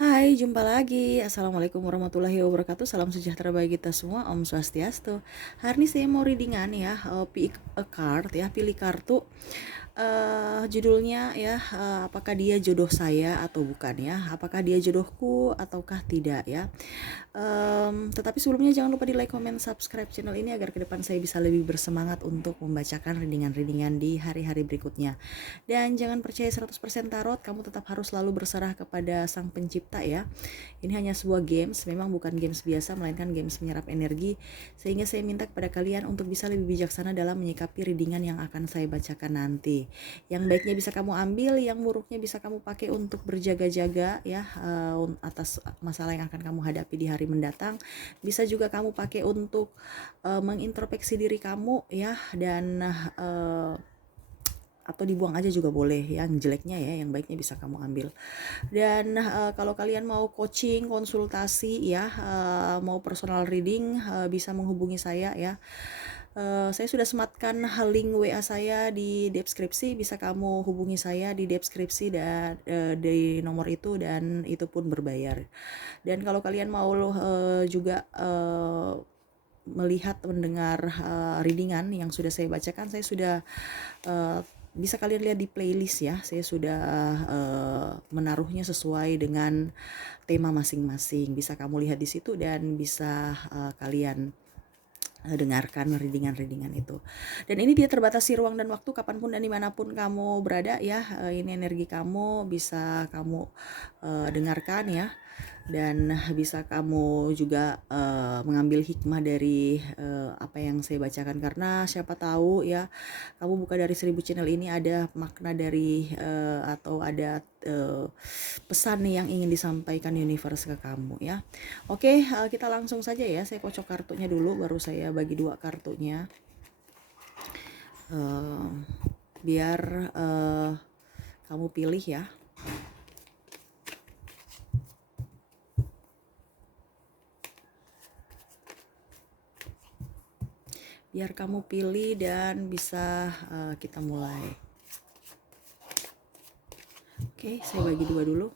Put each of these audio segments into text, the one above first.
Hai, jumpa lagi. Assalamualaikum warahmatullahi wabarakatuh. Salam sejahtera bagi kita semua. Om Swastiastu. Hari ini saya mau readingan ya, pick a card ya, pilih kartu. Judulnya ya, apakah dia jodoh saya atau bukan ya? Apakah dia jodohku ataukah tidak ya? Tetapi sebelumnya jangan lupa di like, comment, subscribe channel ini agar ke depan saya bisa lebih bersemangat untuk membacakan readingan-readingan di hari-hari berikutnya. Dan jangan percaya 100% tarot, kamu tetap harus selalu berserah kepada Sang Pencipta ya. Ini hanya sebuah games, memang bukan games biasa melainkan games menyerap energi, sehingga saya minta kepada kalian untuk bisa lebih bijaksana dalam menyikapi readingan yang akan saya bacakan nanti. Yang baiknya bisa kamu ambil, yang buruknya bisa kamu pakai untuk berjaga-jaga ya, atas masalah yang akan kamu hadapi di hari mendatang. Bisa juga kamu pakai untuk mengintrospeksi diri kamu ya, dan atau dibuang aja juga boleh, yang jeleknya ya, yang baiknya bisa kamu ambil. Dan kalau kalian mau coaching, konsultasi ya, mau personal reading, bisa menghubungi saya ya. Saya sudah sematkan link WA saya di deskripsi, bisa kamu hubungi saya di deskripsi dan di nomor itu, dan itu pun berbayar. Dan kalau kalian mau juga melihat mendengar readingan yang sudah saya bacakan, saya sudah bisa kalian lihat di playlist ya. Saya sudah menaruhnya sesuai dengan tema masing-masing. Bisa kamu lihat di situ dan bisa kalian dengarkan readingan-readingan itu. Dan ini dia terbatasi ruang dan waktu, kapanpun dan dimanapun kamu berada ya. Ini energi kamu, bisa kamu dengarkan ya. Dan bisa kamu juga mengambil hikmah dari apa yang saya bacakan, karena siapa tahu ya, kamu buka dari 1000 channel ini ada makna dari atau ada pesan nih yang ingin disampaikan universe ke kamu ya. Oke, kita langsung saja ya. Saya kocok kartunya dulu, baru saya bagi dua kartunya, biar kamu pilih ya. Biar kamu pilih dan bisa kita mulai. Oke, saya bagi dua dulu.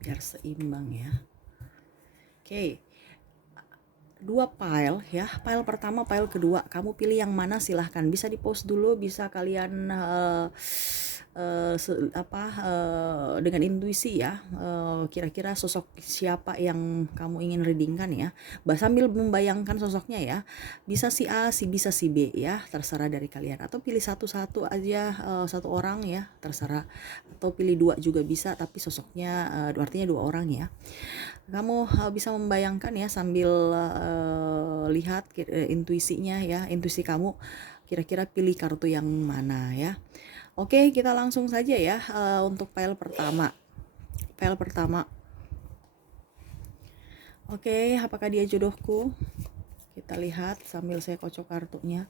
Biar seimbang ya. Oke. Dua pile ya, pile pertama, pile kedua, kamu pilih yang mana silahkan, bisa di post dulu, bisa kalian dengan intuisi ya, kira-kira sosok siapa yang kamu ingin readingkan ya, sambil membayangkan sosoknya ya. Bisa si A, bisa si B ya, terserah dari kalian, atau pilih satu-satu aja, satu orang ya, terserah, atau pilih dua juga bisa, tapi sosoknya artinya dua orang ya. Kamu bisa membayangkan ya sambil lihat intuisinya ya, intuisi kamu kira-kira pilih kartu yang mana ya. Oke, kita langsung saja ya untuk pile pertama. Pile pertama. Oke, apakah dia jodohku? Kita lihat sambil saya kocok kartunya.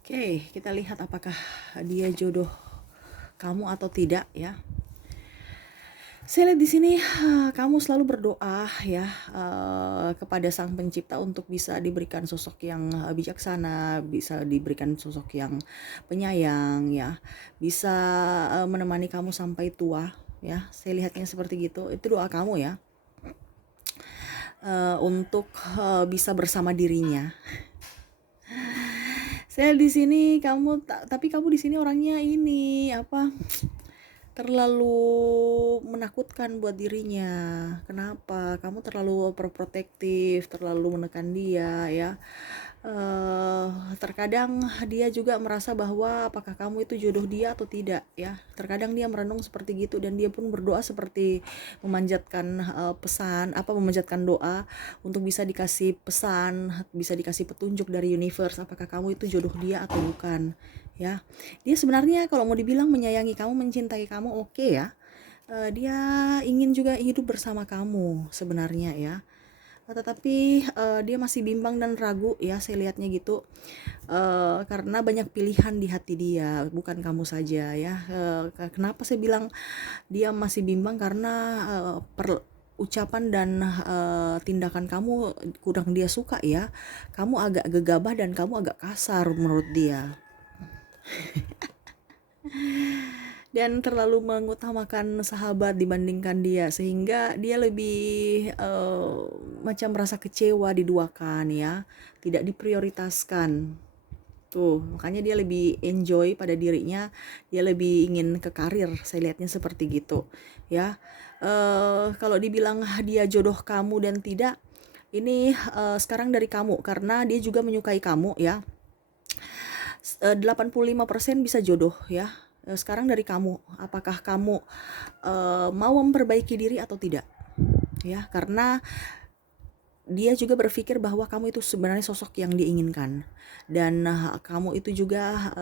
Oke, kita lihat apakah dia jodoh kamu atau tidak ya. Saya lihat di sini kamu selalu berdoa ya kepada Sang Pencipta untuk bisa diberikan sosok yang bijaksana, bisa diberikan sosok yang penyayang ya, bisa menemani kamu sampai tua ya. Saya lihatnya seperti gitu. Itu doa kamu ya, untuk bisa bersama dirinya. Saya di sini kamu, tapi kamu di sini orangnya ini terlalu menakutkan buat dirinya. Kenapa? Kamu terlalu overprotective, terlalu menekan dia ya. Terkadang dia juga merasa bahwa apakah kamu itu jodoh dia atau tidak ya. Terkadang dia merenung seperti gitu, dan dia pun berdoa seperti memanjatkan memanjatkan doa untuk bisa dikasih pesan, bisa dikasih petunjuk dari universe, apakah kamu itu jodoh dia atau bukan ya. Dia sebenarnya kalau mau dibilang menyayangi kamu, mencintai kamu, oke ya. Dia ingin juga hidup bersama kamu sebenarnya ya. tetapi dia masih bimbang dan ragu ya, saya lihatnya gitu. Karena banyak pilihan di hati dia, bukan kamu saja ya. Kenapa saya bilang dia masih bimbang? Karena ucapan dan tindakan kamu kurang dia suka ya. Kamu agak gegabah dan kamu agak kasar menurut dia. Dan terlalu mengutamakan sahabat dibandingkan dia, sehingga dia lebih macam merasa kecewa diduakan ya, tidak diprioritaskan. Tuh, makanya dia lebih enjoy pada dirinya, dia lebih ingin ke karir, saya lihatnya seperti gitu ya. Kalau dibilang dia jodoh kamu dan tidak, ini sekarang dari kamu, karena dia juga menyukai kamu ya. 85% bisa jodoh ya. Sekarang dari kamu, apakah kamu mau memperbaiki diri atau tidak ya, karena dia juga berpikir bahwa kamu itu sebenarnya sosok yang diinginkan, dan kamu itu juga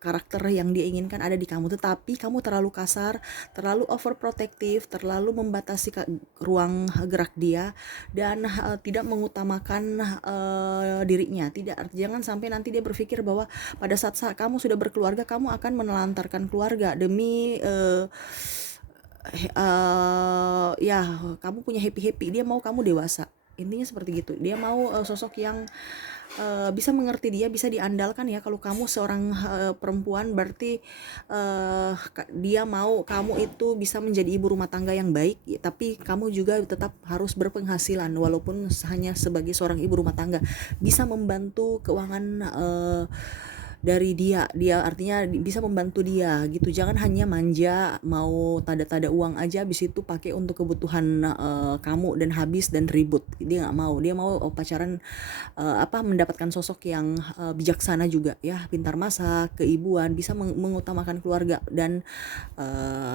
karakter yang dia inginkan ada di kamu, tetapi kamu terlalu kasar, terlalu overprotective, terlalu membatasi ruang gerak dia, dan tidak mengutamakan dirinya. Jangan sampai nanti dia berpikir bahwa pada saat kamu sudah berkeluarga, kamu akan menelantarkan keluarga demi ya kamu punya happy. Dia mau kamu dewasa, intinya seperti gitu. Dia mau sosok yang bisa mengerti dia, bisa diandalkan ya. Kalau kamu seorang perempuan, berarti dia mau kamu itu bisa menjadi ibu rumah tangga yang baik, tapi kamu juga tetap harus berpenghasilan, walaupun hanya sebagai seorang ibu rumah tangga, bisa membantu keuangan dari dia artinya bisa membantu dia gitu. Jangan hanya manja, mau tada-tada uang aja, habis itu pakai untuk kebutuhan kamu dan habis dan ribut. Dia nggak mau, dia mau pacaran mendapatkan sosok yang bijaksana juga ya, pintar masak, keibuan, bisa mengutamakan keluarga, dan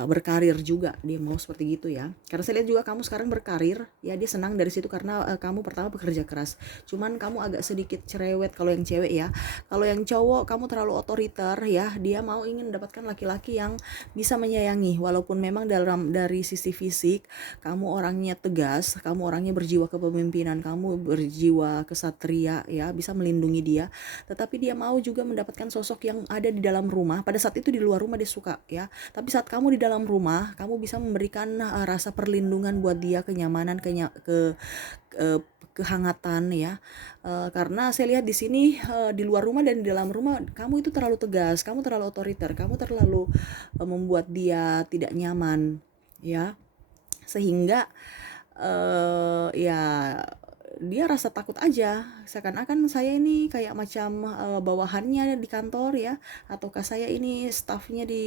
berkarir juga. Dia mau seperti gitu ya, karena saya lihat juga kamu sekarang berkarir ya, dia senang dari situ karena kamu pertama bekerja keras. Cuman kamu agak sedikit cerewet kalau yang cewek ya. Kalau yang cowok, kamu terlalu otoriter ya, dia ingin mendapatkan laki-laki yang bisa menyayangi, walaupun memang dari sisi fisik kamu orangnya tegas, kamu orangnya berjiwa kepemimpinan, kamu berjiwa kesatria ya, bisa melindungi dia, tetapi dia mau juga mendapatkan sosok yang ada di dalam rumah. Pada saat itu di luar rumah dia suka ya, tapi saat kamu di dalam rumah, kamu bisa memberikan rasa perlindungan buat dia, kenyamanan, kehangatan ya. Karena saya lihat di sini di luar rumah dan di dalam rumah kamu itu terlalu tegas, kamu terlalu otoriter, kamu terlalu membuat dia tidak nyaman ya, sehingga ya dia rasa takut aja, seakan-akan saya ini kayak macam bawahannya di kantor ya, ataukah saya ini staffnya di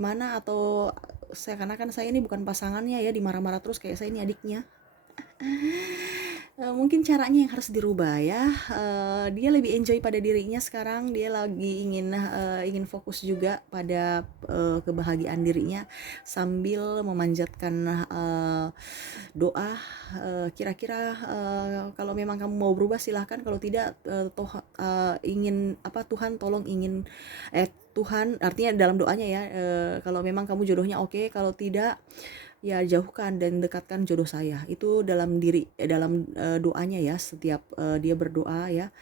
mana, atau seakan-akan saya ini bukan pasangannya ya, dimarah-marah terus kayak saya ini adiknya. Mungkin caranya yang harus dirubah ya. Dia lebih enjoy pada dirinya sekarang, dia lagi ingin fokus juga pada kebahagiaan dirinya sambil memanjatkan doa. Kira-kira kalau memang kamu mau berubah silahkan, kalau tidak Tuhan tolong Tuhan, artinya dalam doanya ya, kalau memang kamu jodohnya oke, kalau tidak ya jauhkan dan dekatkan jodoh saya. Itu dalam doanya ya, setiap dia berdoa ya.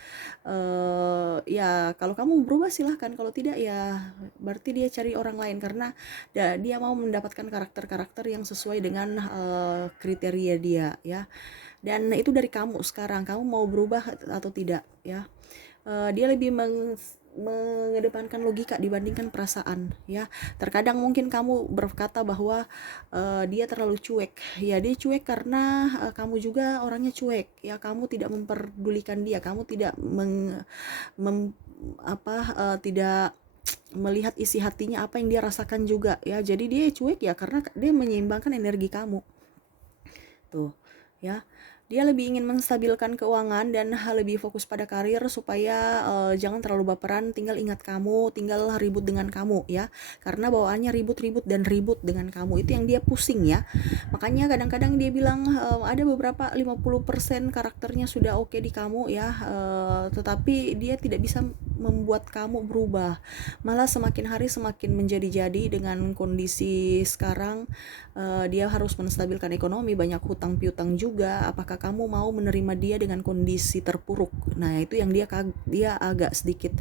Ya kalau kamu berubah silahkan, kalau tidak ya berarti dia cari orang lain, karena dia mau mendapatkan karakter-karakter yang sesuai dengan kriteria dia ya. Dan itu dari kamu sekarang, kamu mau berubah atau tidak ya. Dia lebih mengedepankan logika dibandingkan perasaan ya. Terkadang mungkin kamu berkata bahwa dia terlalu cuek ya, dia cuek karena kamu juga orangnya cuek ya, kamu tidak memperdulikan dia, kamu tidak tidak melihat isi hatinya, apa yang dia rasakan juga ya. Jadi dia cuek ya karena dia menyeimbangkan energi kamu tuh ya. Dia lebih ingin menstabilkan keuangan dan lebih fokus pada karir, supaya jangan terlalu baperan, tinggal ingat kamu, tinggal ribut dengan kamu ya. Karena bawaannya ribut dengan kamu, itu yang dia pusing ya. Makanya kadang-kadang dia bilang ada beberapa 50% karakternya sudah oke di kamu ya, tetapi dia tidak bisa membuat kamu berubah. Malah semakin hari semakin menjadi-jadi dengan kondisi sekarang. Dia harus menstabilkan ekonomi, banyak hutang piutang juga. Apakah kamu mau menerima dia dengan kondisi terpuruk. Nah, itu yang dia agak sedikit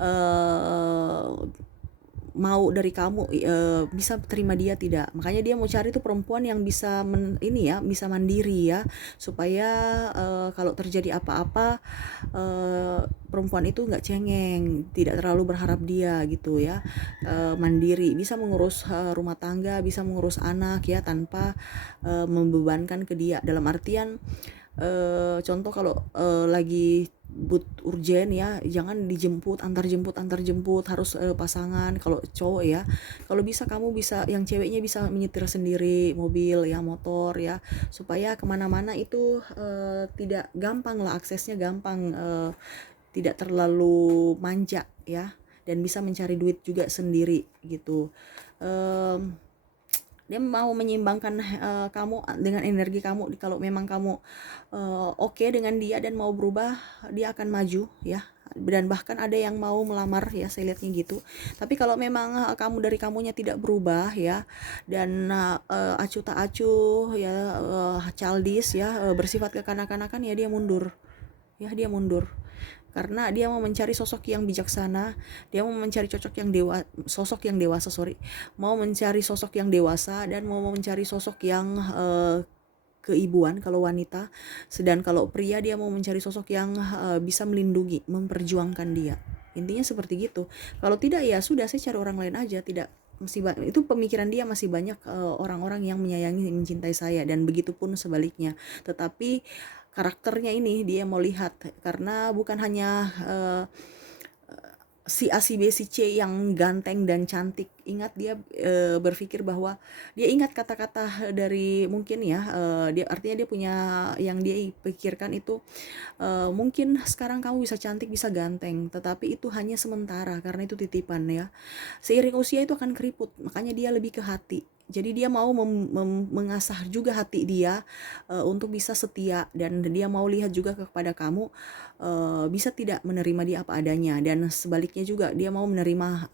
uh, mau dari kamu, bisa terima dia tidak. Makanya dia mau cari tuh perempuan yang bisa ini ya, bisa mandiri ya, supaya kalau terjadi apa-apa perempuan itu nggak cengeng, tidak terlalu berharap dia gitu ya. Mandiri, bisa mengurus rumah tangga, bisa mengurus anak ya, tanpa membebankan ke dia. Dalam artian contoh kalau lagi urgen ya, jangan dijemput, antar jemput harus pasangan. Kalau cowok ya, kalau bisa kamu bisa, yang ceweknya bisa menyetir sendiri mobil ya, motor ya, supaya kemana-mana itu tidak gampang lah, aksesnya gampang, tidak terlalu manja ya, dan bisa mencari duit juga sendiri gitu. um, dia mau menyeimbangkan kamu dengan energi kamu. Kalau memang kamu oke dengan dia dan mau berubah, dia akan maju ya, dan bahkan ada yang mau melamar ya, saya lihatnya gitu. Tapi kalau memang dari kamunya tidak berubah ya, dan acuh tak acuh ya, childish ya, bersifat kekanak-kanakan ya, dia mundur ya, dia mundur. Karena dia mau mencari sosok yang bijaksana, dia mau mencari sosok yang dewasa, mau mencari sosok yang dewasa, dan mau mencari sosok yang keibuan kalau wanita. Sedang kalau pria, dia mau mencari sosok yang bisa melindungi, memperjuangkan dia. Intinya seperti gitu. Kalau tidak ya sudah, saya cari orang lain aja. Tidak, itu pemikiran dia, masih banyak orang-orang yang menyayangi, mencintai saya, dan begitupun sebaliknya. Tetapi karakternya ini dia mau lihat, karena bukan hanya si A, si B, si C yang ganteng dan cantik. Ingat, dia berpikir bahwa dia ingat kata-kata dari, mungkin ya, dia artinya dia punya, yang dia pikirkan itu mungkin sekarang kamu bisa cantik, bisa ganteng, tetapi itu hanya sementara, karena itu titipan ya. Seiring usia itu akan keriput, makanya dia lebih ke hati. Jadi dia mau mengasah juga hati dia untuk bisa setia, dan dia mau lihat juga kepada kamu bisa tidak menerima dia apa adanya, dan sebaliknya juga dia mau menerima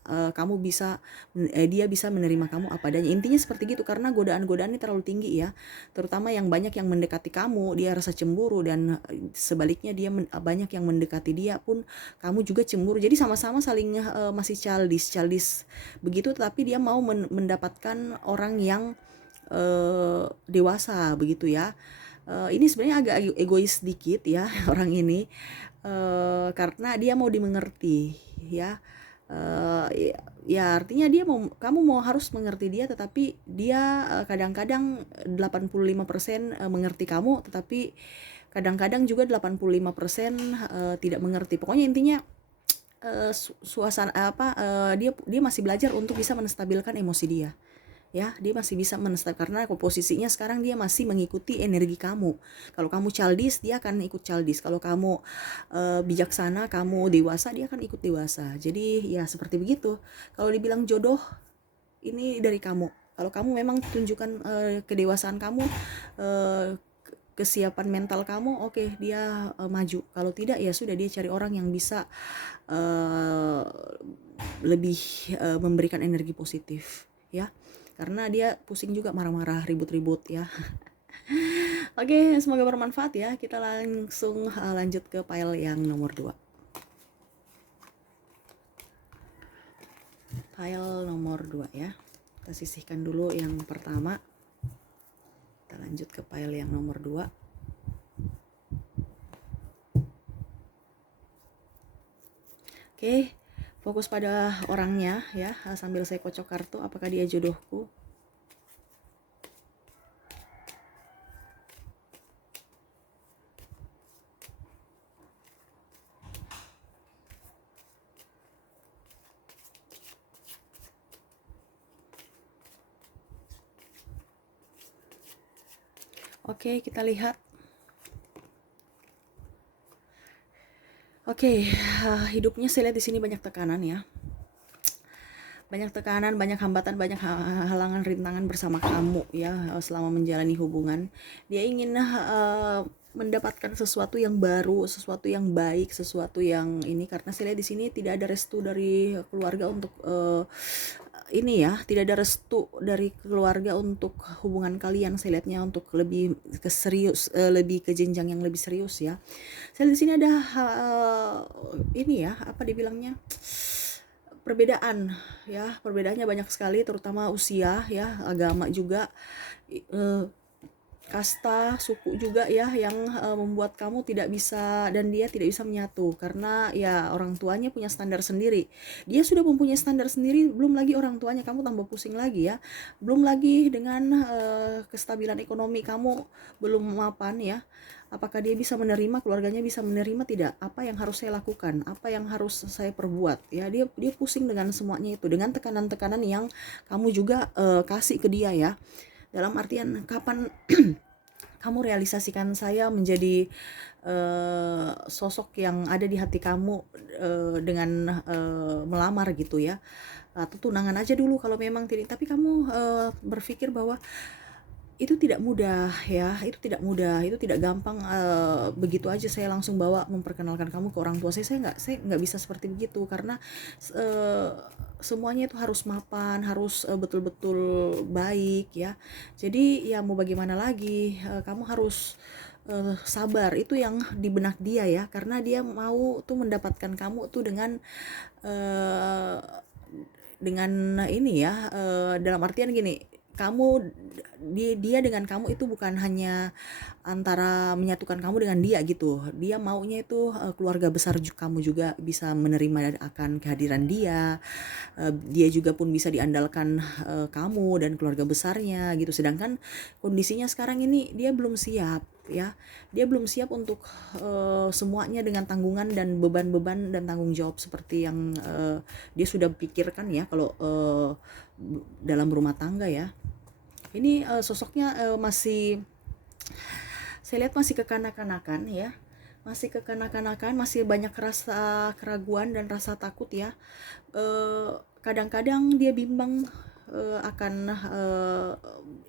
dia bisa menerima kamu apa adanya. Intinya seperti gitu, karena godaan-godaan ini terlalu tinggi ya, terutama yang banyak yang mendekati kamu, dia rasa cemburu, dan sebaliknya dia banyak yang mendekati dia pun kamu juga cemburu. Jadi sama-sama saling masih childish begitu, tapi dia mau mendapatkan orang yang dewasa begitu ya. Ini sebenarnya agak egois sedikit ya orang ini, karena dia mau dimengerti ya. Ya artinya dia kamu mau harus mengerti dia, tetapi dia kadang-kadang 85% mengerti kamu, tetapi kadang-kadang juga 85% tidak mengerti. Pokoknya intinya suasana dia masih belajar untuk bisa menstabilkan emosi dia ya. Dia masih bisa karena posisinya sekarang dia masih mengikuti energi kamu. Kalau kamu childish, dia akan ikut childish. Kalau kamu bijaksana, kamu dewasa, dia akan ikut dewasa. Jadi ya seperti begitu. Kalau dibilang jodoh, ini dari kamu. Kalau kamu memang tunjukkan kedewasaan kamu, kesiapan mental kamu, oke, dia maju. Kalau tidak ya sudah, dia cari orang yang bisa lebih memberikan energi positif ya, karena dia pusing juga marah-marah, ribut-ribut ya. Oke, semoga bermanfaat ya. Kita langsung lanjut ke pile yang nomor 2. Pile nomor 2 ya. Kita sisihkan dulu yang pertama. Kita lanjut ke pile yang nomor 2. Oke, fokus pada orangnya ya, sambil saya kocok kartu. Apakah dia jodohku? Oke, kita lihat. Oke, hidupnya saya lihat di sini banyak tekanan ya. Banyak tekanan, banyak hambatan, banyak halangan, rintangan bersama kamu ya, selama menjalani hubungan. Dia ingin mendapatkan sesuatu yang baru, sesuatu yang baik, sesuatu yang ini, karena saya lihat di sini tidak ada restu dari keluarga untuk ini ya, tidak ada restu dari keluarga untuk hubungan kalian. Saya lihatnya untuk lebih ke serius, lebih ke jenjang yang lebih serius ya. Saya di sini ada ini ya, apa dibilangnya? Perbedaan ya, perbedaannya banyak sekali, terutama usia ya, agama juga, eh, kasta, suku juga ya, yang membuat kamu tidak bisa dan dia tidak bisa menyatu karena ya orang tuanya punya standar sendiri. Dia sudah mempunyai standar sendiri, belum lagi orang tuanya, kamu tambah pusing lagi ya. Belum lagi dengan kestabilan ekonomi kamu belum mapan ya. Apakah dia bisa menerima, keluarganya bisa menerima tidak? Apa yang harus saya lakukan? Apa yang harus saya perbuat? Ya, dia pusing dengan semuanya itu, dengan tekanan-tekanan yang kamu juga kasih ke dia ya. Dalam artian kapan kamu realisasikan saya menjadi sosok yang ada di hati kamu dengan melamar gitu ya, atau tunangan aja dulu kalau memang tidak, tapi kamu berpikir bahwa itu tidak mudah ya, itu tidak mudah, itu tidak gampang, begitu aja saya langsung bawa memperkenalkan kamu ke orang tua saya nggak bisa seperti begitu karena semuanya itu harus mapan, harus betul-betul baik ya. Jadi ya mau bagaimana lagi, kamu harus sabar, itu yang di benak dia ya, karena dia mau tuh mendapatkan kamu tuh uh, dengan ini ya, dalam artian gini, kamu dia dengan kamu itu bukan hanya antara menyatukan kamu dengan dia gitu, dia maunya itu keluarga besar kamu juga bisa menerima akan kehadiran dia, dia juga pun bisa diandalkan kamu dan keluarga besarnya gitu. Sedangkan kondisinya sekarang ini dia belum siap ya, dia belum siap untuk semuanya dengan tanggungan dan beban-beban dan tanggung jawab seperti yang dia sudah pikirkan ya kalau dalam rumah tangga ya. Ini sosoknya masih, saya lihat masih kekanak-kanakan ya, masih kekanak-kanakan, masih banyak rasa keraguan dan rasa takut ya. Kadang-kadang dia bimbang akan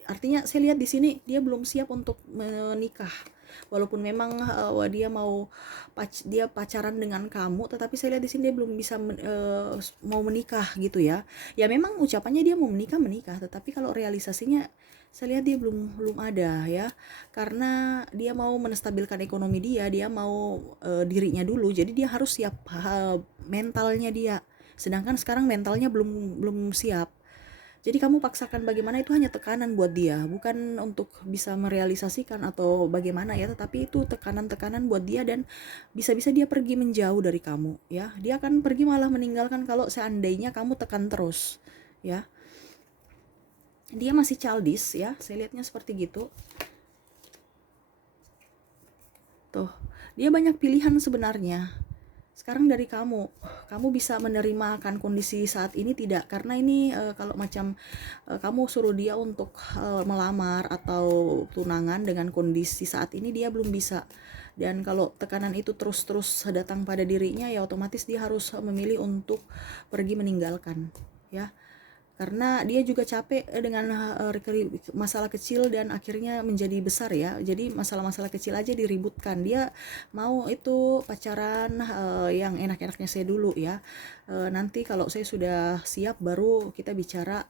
artinya saya lihat di sini dia belum siap untuk menikah, walaupun memang dia dia pacaran dengan kamu, tetapi saya lihat di sini dia belum bisa mau menikah gitu ya. Ya memang ucapannya dia mau menikah, tetapi kalau realisasinya saya lihat dia belum belum ada ya, karena dia mau menstabilkan ekonomi dia mau dirinya dulu, jadi dia harus siap mentalnya dia, sedangkan sekarang mentalnya belum belum siap. Jadi kamu paksakan bagaimana itu hanya tekanan buat dia, bukan untuk bisa merealisasikan atau bagaimana ya, tetapi itu tekanan-tekanan buat dia, dan bisa-bisa dia pergi menjauh dari kamu ya. Dia akan pergi malah meninggalkan kalau seandainya kamu tekan terus ya. Dia masih childish ya, saya lihatnya seperti gitu. Tuh, dia banyak pilihan sebenarnya. Sekarang dari kamu bisa menerima akan kondisi saat ini tidak? Karena ini kalau macam kamu suruh dia untuk melamar atau tunangan dengan kondisi saat ini, dia belum bisa. Dan kalau tekanan itu terus-terus datang pada dirinya, ya otomatis dia harus memilih untuk pergi meninggalkan ya, karena dia juga capek dengan masalah kecil dan akhirnya menjadi besar ya. Jadi masalah-masalah kecil aja diributkan, dia mau itu pacaran yang enak-enaknya saya dulu ya, nanti kalau saya sudah siap baru kita bicara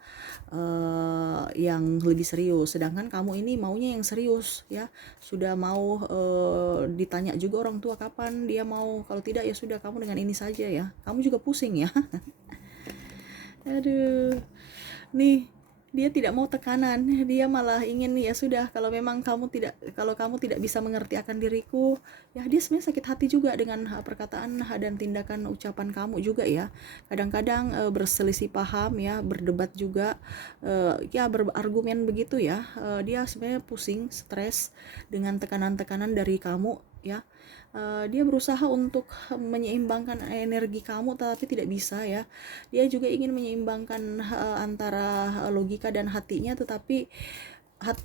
yang lebih serius. Sedangkan kamu ini maunya yang serius ya, sudah mau ditanya juga orang tua kapan dia mau, kalau tidak ya sudah kamu dengan ini saja ya, kamu juga pusing ya. Aduh, nih dia tidak mau tekanan, dia malah ingin ya sudah, kalau kamu tidak bisa mengerti akan diriku ya. Dia sebenarnya sakit hati juga dengan perkataan dan tindakan ucapan kamu juga ya. Kadang-kadang berselisih paham ya, berdebat juga ya, berargumen begitu ya. Dia sebenarnya pusing, stres dengan tekanan-tekanan dari kamu ya. Dia berusaha untuk menyeimbangkan energi kamu, tapi tidak bisa ya. Dia juga ingin menyeimbangkan antara logika dan hatinya, tetapi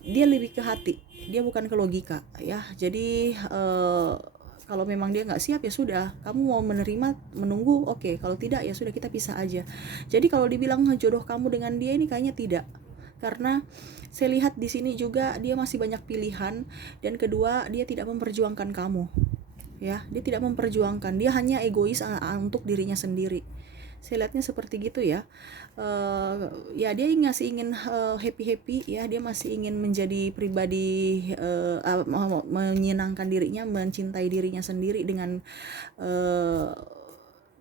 dia lebih ke hati, dia bukan ke logika ya. Jadi kalau memang dia nggak siap ya sudah, kamu mau menerima menunggu, oke. Kalau tidak ya sudah, kita pisah aja. Jadi kalau dibilang jodoh kamu dengan dia ini kayaknya tidak, karena saya lihat di sini juga dia masih banyak pilihan, dan kedua dia tidak memperjuangkan kamu ya. Dia tidak memperjuangkan, dia hanya egois untuk dirinya sendiri. Saya lihatnya seperti gitu ya. Ya dia masih ingin happy-happy ya, dia masih ingin menjadi pribadi menyenangkan dirinya, mencintai dirinya sendiri eh,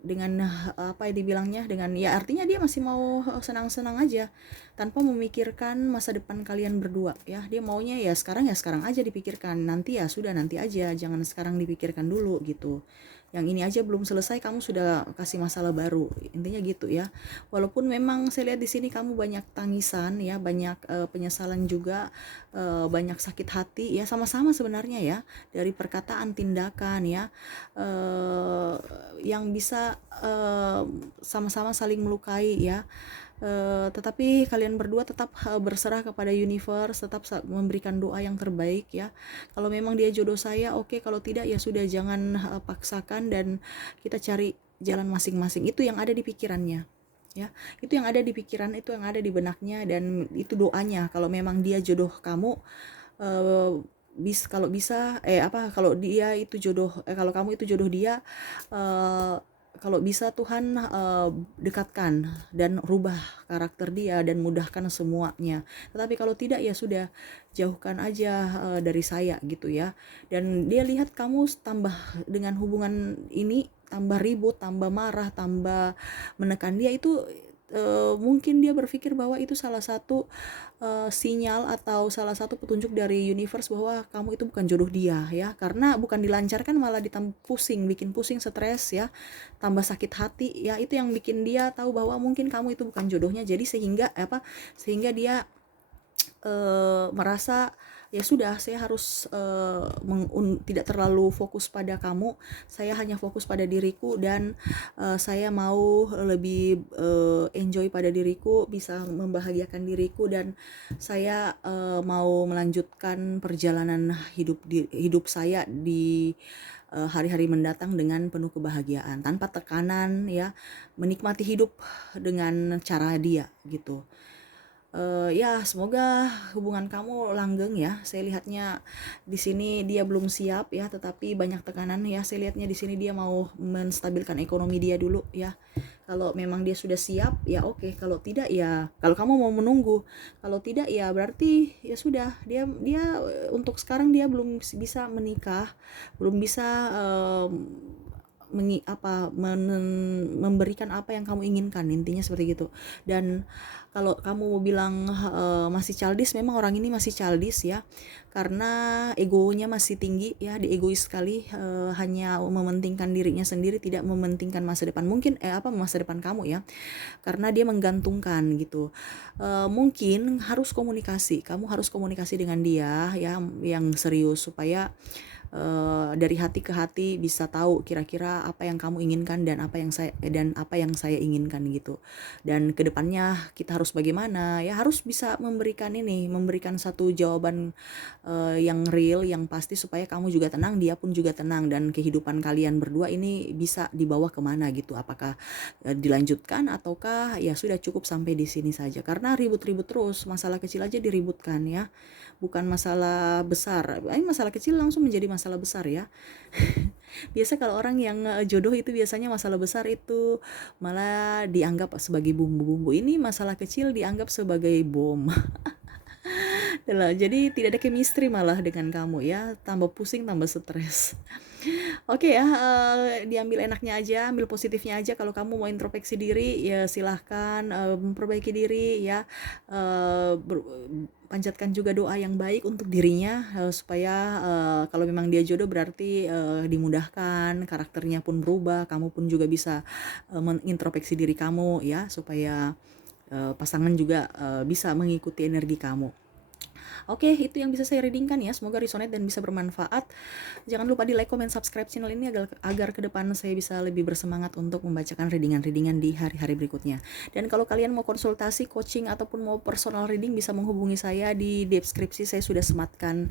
dengan apa ya dibilangnya, dengan ya artinya dia masih mau senang-senang aja tanpa memikirkan masa depan kalian berdua ya. Dia maunya ya sekarang aja dipikirkan, nanti ya sudah nanti aja, jangan sekarang dipikirkan dulu gitu. Yang ini aja belum selesai kamu sudah kasih masalah baru, intinya gitu ya. Walaupun memang saya lihat di sini kamu banyak tangisan ya, banyak penyesalan juga, banyak sakit hati ya, sama-sama sebenarnya ya, dari perkataan, tindakan ya, yang bisa sama-sama saling melukai ya. Tetapi kalian berdua tetap berserah kepada universe, tetap memberikan doa yang terbaik ya. Kalau memang dia jodoh saya, oke. Kalau tidak ya sudah, jangan paksakan dan kita cari jalan masing-masing. Itu yang ada di pikirannya ya, itu yang ada di pikiran, itu yang ada di benaknya, dan itu doanya. Kalau memang dia jodoh kamu, kalau bisa kalau dia itu jodoh, kalau kamu itu jodoh dia, eh, kalau bisa Tuhan dekatkan dan rubah karakter dia dan mudahkan semuanya. Tetapi kalau tidak ya sudah, jauhkan aja dari saya gitu ya. Dan dia lihat kamu tambah dengan hubungan ini, tambah ribut, tambah marah, tambah menekan dia, itu mungkin dia berpikir bahwa itu salah satu sinyal atau salah satu petunjuk dari universe bahwa kamu itu bukan jodoh dia ya, karena bukan dilancarkan malah ditambah pusing, bikin pusing, stres ya, tambah sakit hati ya. Itu yang bikin dia tahu bahwa mungkin kamu itu bukan jodohnya, jadi sehingga dia merasa ya sudah, saya harus tidak terlalu fokus pada kamu, saya hanya fokus pada diriku, dan saya mau lebih enjoy pada diriku, bisa membahagiakan diriku, dan saya mau melanjutkan perjalanan hidup saya di hari-hari mendatang dengan penuh kebahagiaan, tanpa tekanan ya, menikmati hidup dengan cara dia gitu. Ya semoga hubungan kamu langgeng ya. Saya lihatnya di sini dia belum siap ya, tetapi banyak tekanan ya. Saya lihatnya di sini dia mau menstabilkan ekonomi dia dulu ya. Kalau memang dia sudah siap ya oke. Kalau tidak ya, kalau kamu mau menunggu, kalau tidak ya berarti ya sudah, dia dia untuk sekarang dia belum bisa menikah, belum bisa memberikan apa yang kamu inginkan, intinya seperti gitu. Dan kalau kamu mau bilang masih childish, memang orang ini masih childish ya, karena egonya masih tinggi ya, dia egois sekali, hanya mementingkan dirinya sendiri, tidak mementingkan masa depan masa depan kamu ya, karena dia menggantungkan gitu. Mungkin kamu harus komunikasi dengan dia ya, yang serius, supaya dari hati ke hati bisa tahu kira-kira apa yang kamu inginkan dan apa yang saya inginkan gitu. Dan kedepannya kita harus bagaimana ya, harus bisa memberikan satu jawaban yang real, yang pasti, supaya kamu juga tenang, dia pun juga tenang, dan kehidupan kalian berdua ini bisa dibawa kemana gitu. Apakah dilanjutkan ataukah ya sudah cukup sampai di sini saja, karena ribut-ribut terus, masalah kecil aja diributkan ya, bukan masalah besar. Ini masalah kecil langsung menjadi masalah besar ya. Biasa kalau orang yang jodoh itu biasanya masalah besar itu malah dianggap sebagai bumbu-bumbu. Ini masalah kecil dianggap sebagai bom. Jadi tidak ada chemistry malah dengan kamu ya, tambah pusing, tambah stres. Oke ya, diambil enaknya aja, ambil positifnya aja. Kalau kamu mau introspeksi diri ya silahkan, memperbaiki diri ya, panjatkan juga doa yang baik untuk dirinya, supaya kalau memang dia jodoh berarti dimudahkan, karakternya pun berubah, kamu pun juga bisa mengintrospeksi diri kamu ya, supaya pasangan juga bisa mengikuti energi kamu. Oke, itu yang bisa saya readingkan ya. Semoga resonate dan bisa bermanfaat. Jangan lupa di like, comment, subscribe channel ini agar ke depan saya bisa lebih bersemangat untuk membacakan readingan-readingan di hari-hari berikutnya. Dan kalau kalian mau konsultasi, coaching, ataupun mau personal reading, bisa menghubungi saya di deskripsi. Saya sudah sematkan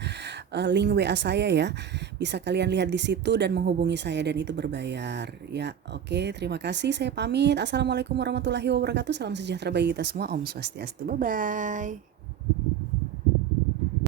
link WA saya ya. Bisa kalian lihat di situ dan menghubungi saya, dan itu berbayar. Ya, oke, terima kasih. Saya pamit. Assalamualaikum warahmatullahi wabarakatuh. Salam sejahtera bagi kita semua. Om Swastiastu. Bye-bye.